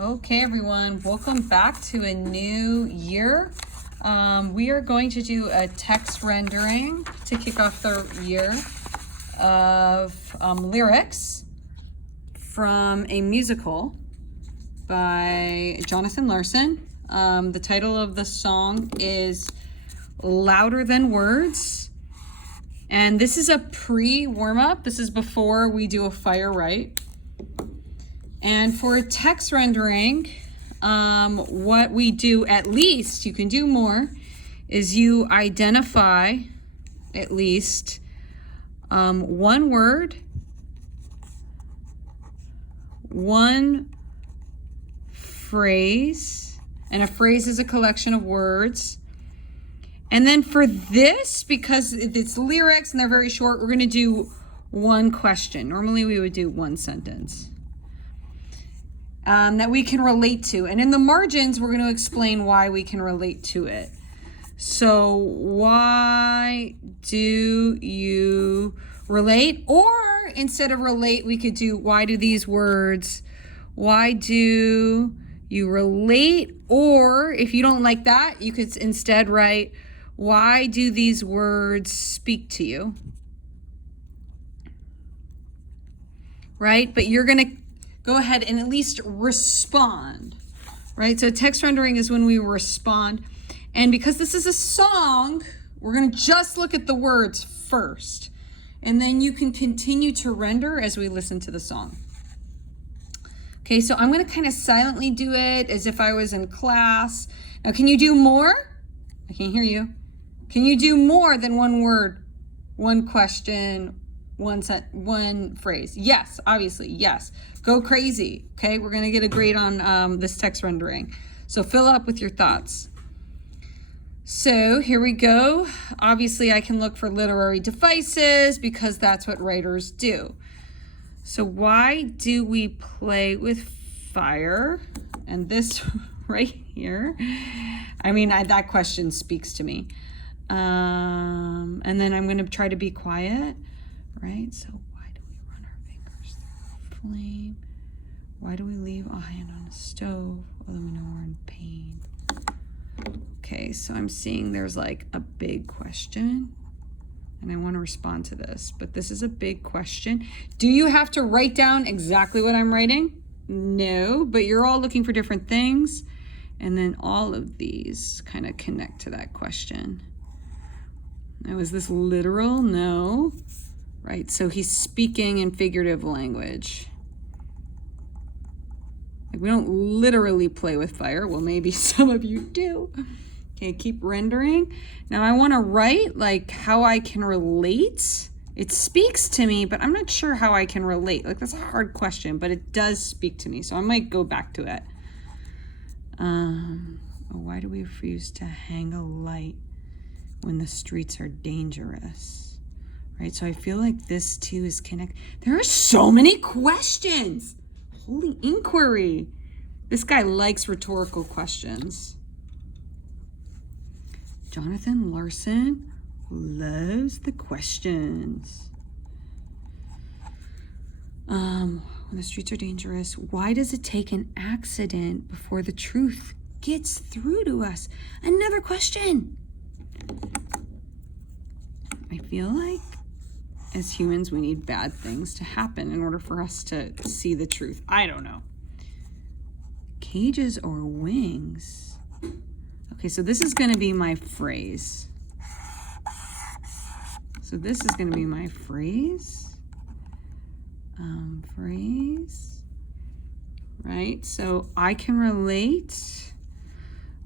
Okay, everyone, welcome back to a new year. We are going to do a text rendering to kick off the year of lyrics from a musical by Jonathan Larson. The title of the song is Louder Than Words. And this is a pre-warm-up. This is before we do a fire right. And for a text rendering, what we do, at least, you can do more, is you identify at least one word, one phrase, and a phrase is a collection of words. And then for this, because it's lyrics and they're very short, we're going to do one question. Normally we would do one sentence. That we can relate to. And in the margins, we're going to explain why we can relate to it. So why do you relate? Or instead of relate, we could do why do these words, why do you relate? Or if you don't like that, you could instead write, why do these words speak to you? Right? But you're going to go ahead and at least respond, right? So text rendering is when we respond. And because this is a song, we're going to just look at the words first. And then you can continue to render as we listen to the song. Okay, so I'm going to kind of silently do it as if I was in class. Now, can you do more? I can't hear you. Can you do more than one word, one question, one phrase? Yes, obviously, yes. Go crazy, okay? We're gonna get a grade on this text rendering. So fill up with your thoughts. So here we go. Obviously, I can look for literary devices because that's what writers do. So why do we play with fire? And this right here, I mean, that question speaks to me. And then I'm gonna try to be quiet. Right? So why do we run our fingers through a flame? Why do we leave a hand on a stove although we know we're in pain? Okay, so I'm seeing there's like a big question and I want to respond to this, but this is a big question. Do you have to write down exactly what I'm writing? No, but you're all looking for different things. And then all of these kind of connect to that question. Now, is this literal? No. Right, so he's speaking in figurative language. Like we don't literally play with fire. Well, maybe some of you do. Okay, keep rendering. Now I want to write like how I can relate. It speaks to me, but I'm not sure how I can relate. Like that's a hard question, but it does speak to me. So I might go back to it. Why do we refuse to hang a light when the streets are dangerous? Right, so I feel like this too is connected. There are so many questions. Holy inquiry. This guy likes rhetorical questions. Jonathan Larson loves the questions. When the streets are dangerous, why does it take an accident before the truth gets through to us? Another question. I feel like as humans, we need bad things to happen in order for us to see the truth. I don't know. Cages or wings? Okay, so this is going to be my phrase. So this is going to be my phrase. Phrase. Right? So I can relate.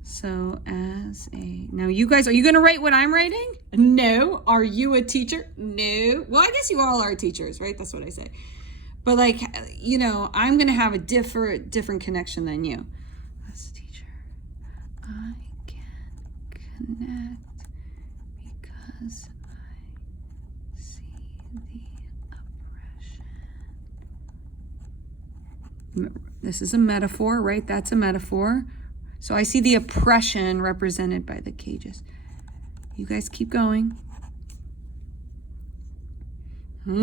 So as a, now you guys, are you going to write what I'm writing? No. Are you a teacher? No. Well, I guess you all are teachers, right? That's what I say. But like, you know, I'm going to have a different connection than you. As a teacher, I can connect because I see the oppression. This is a metaphor, right? That's a metaphor. So I see the oppression represented by the cages. You guys keep going. But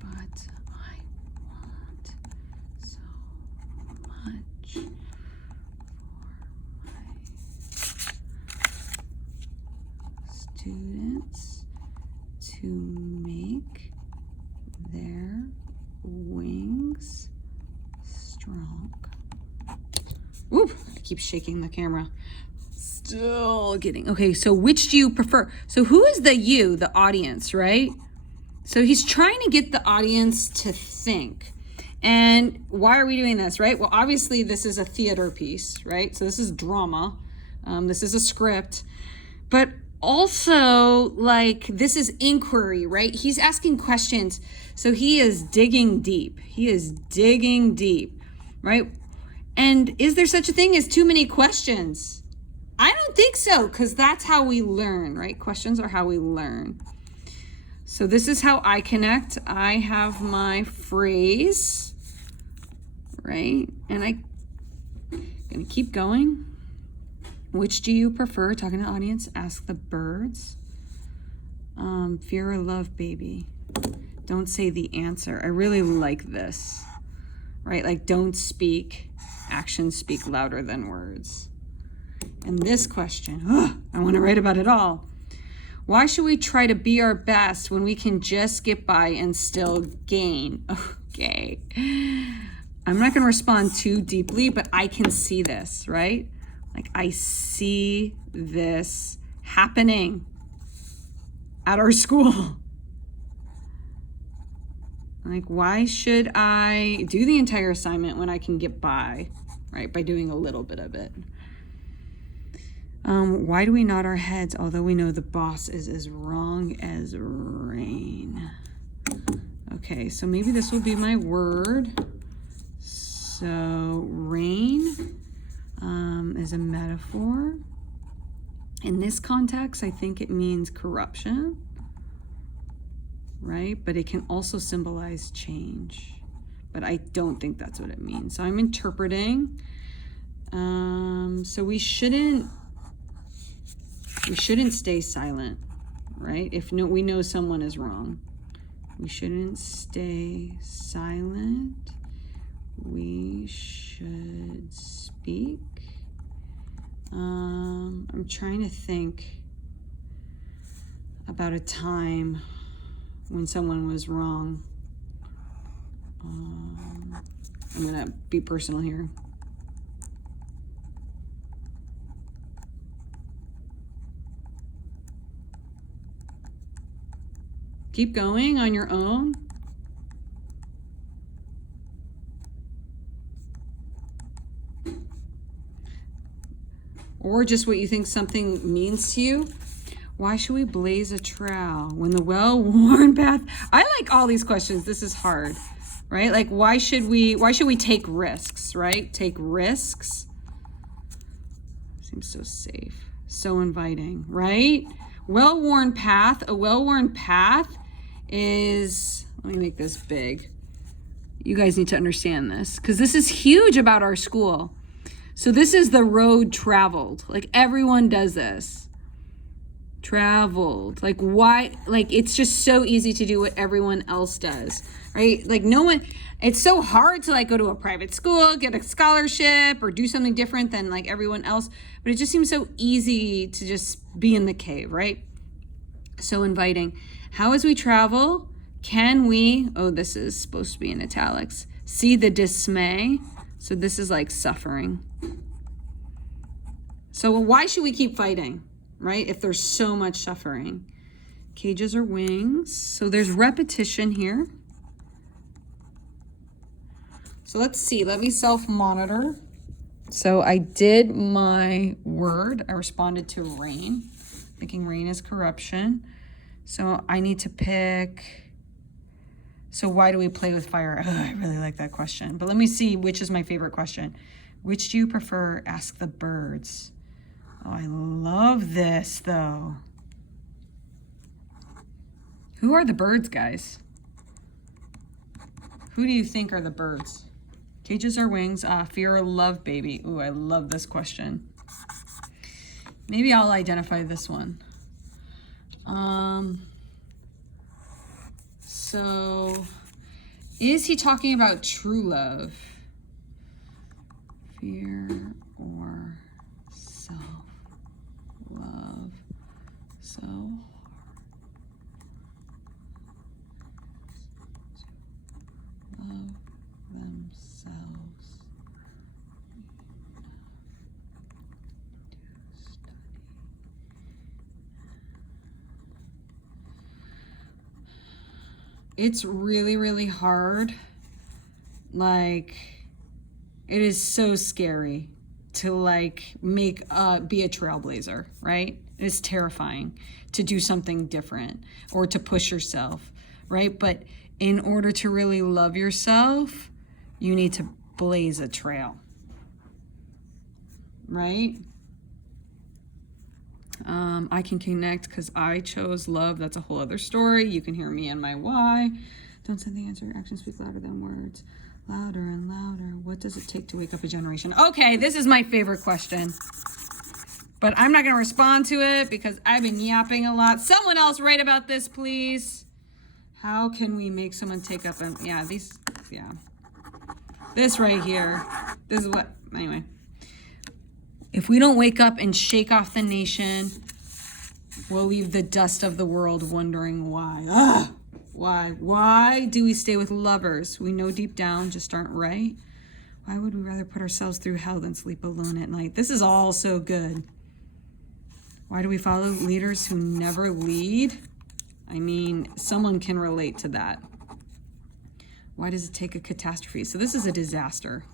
I want Oop, I keep shaking the camera. Still getting, okay, so which do you prefer? So who is the you, the audience, right? So he's trying to get the audience to think. And why are we doing this, right? Well, obviously this is a theater piece, right? So this is drama. This is a script. But also, like, this is inquiry, right? He's asking questions. So he is digging deep. He is digging deep, right? And is there such a thing as too many questions? I don't think so, because that's how we learn, right? Questions are how we learn. So this is how I connect. I have my phrase, right? And I'm gonna keep going. Which do you prefer? Talking to the audience, ask the birds. Fear or love, baby. Don't say the answer. I really like this, right? Like, don't speak. Actions speak louder than words. And this question, I want to write about it all. Why should we try to be our best when we can just get by and still gain? Okay. I'm not going to respond too deeply, but I can see this, right? Like, I see this happening at our school. Like, why should I do the entire assignment when I can get by, right, by doing a little bit of it? Why do we nod our heads although we know the boss is as wrong as rain? Okay, so maybe this will be my word. So rain is a metaphor. In this context, I think it means corruption, right? But it can also symbolize change. But I don't think that's what it means. So I'm interpreting. So we shouldn't stay silent, right? If we know someone is wrong, we shouldn't stay silent. We should speak. I'm trying to think about a time when someone was wrong. I'm gonna be personal here. Keep going on your own. Or just what you think something means to you. Why should we blaze a trail when the well-worn path? I like all these questions. This is hard, right? Like, why should we take risks, right? Take risks. Seems so safe, so inviting, right? Well-worn path. A well-worn path is, let me make this big. You guys need to understand this because this is huge about our school. So this is the road traveled. Like, everyone does this. Traveled. Like, why? Like, it's just so easy to do what everyone else does, right? Like, no one, it's so hard to like go to a private school, get a scholarship, or do something different than like everyone else. But it just seems so easy to just be in the cave, right? So inviting. How as we travel, can we, oh, this is supposed to be in italics, see the dismay? So this is like suffering. So why should we keep fighting, right? If there's so much suffering. Cages or wings. So there's repetition here. So let's see, let me self-monitor. So I did my word. I responded to rain, thinking rain is corruption. So I need to pick, so why do we play with fire? Ugh, I really like that question. But let me see which is my favorite question. Which do you prefer? Ask the birds. Oh, I love this though. Who are the birds, guys? Who do you think are the birds? Cages or wings? Fear or love, baby? Ooh, I love this question. Maybe I'll identify this one. So is he talking about true love? Fear or self-love? So love themselves. it's really, really hard. Like, it is so scary to like be a trailblazer, right? It's terrifying to do something different or to push yourself, right? But in order to really love yourself, you need to blaze a trail, right? I can connect because I chose love. That's a whole other story. You can hear me and my why. Don't send the answer. Actions speak louder than words. Louder and louder. What does it take to wake up a generation? Okay, this is my favorite question. But I'm not going to respond to it because I've been yapping a lot. Someone else write about this, please. How can we make someone take up a... Yeah, this right here. This is what... Anyway. If we don't wake up and shake off the nation, we'll leave the dust of the world wondering why. Ugh! Why? Why do we stay with lovers we know deep down just aren't right? Why would we rather put ourselves through hell than sleep alone at night? This is all so good. Why do we follow leaders who never lead? I mean, someone can relate to that. Why does it take a catastrophe? So this is a disaster.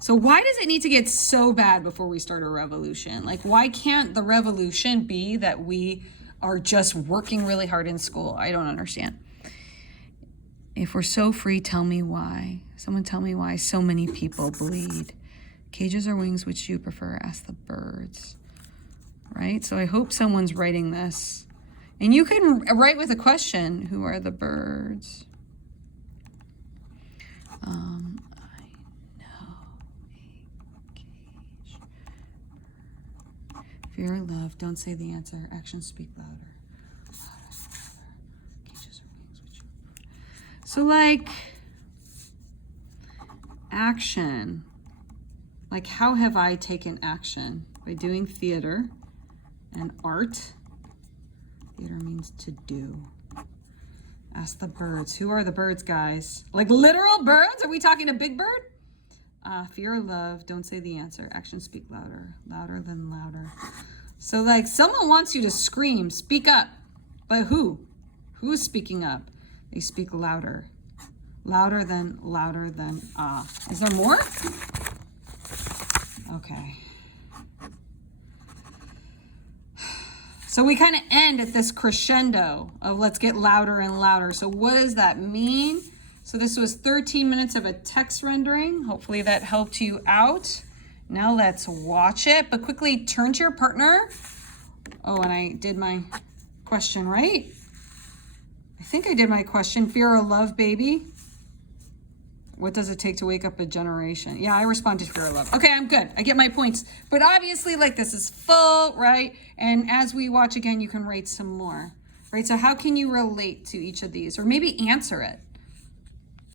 So why does it need to get so bad before we start a revolution? Like, why can't the revolution be that we are just working really hard in school? I don't understand. If we're so free, tell me why. Someone tell me why so many people bleed. Cages or wings, which do you prefer? Ask the birds. Right? So I hope someone's writing this. And you can write with a question. Who are the birds? I know a cage. Fear or love, don't say the answer. Actions speak louder. Cages or wings, which you prefer? So like, action. Like, how have I taken action? By doing theater and art. Theater means to do. Ask the birds. Who are the birds, guys? Like literal birds? Are we talking a big bird? Fear or love, don't say the answer. Actions speak louder. Louder than louder. So like, someone wants you to scream, speak up. But who? Who's speaking up? They speak louder. Louder than Is there more? Okay. So we kind of end at this crescendo of let's get louder and louder. So what does that mean? So this was 13 minutes of a text rendering. Hopefully that helped you out. Now let's watch it, but quickly turn to your partner. Oh, and I did my question right. I think I did my question. Fear or love, baby? What does it take to wake up a generation? Yeah, I respond to fear or love. Okay, I'm good. I get my points. But obviously, like, this is full, right? And as we watch again, you can rate some more, right? So how can you relate to each of these? Or maybe answer it.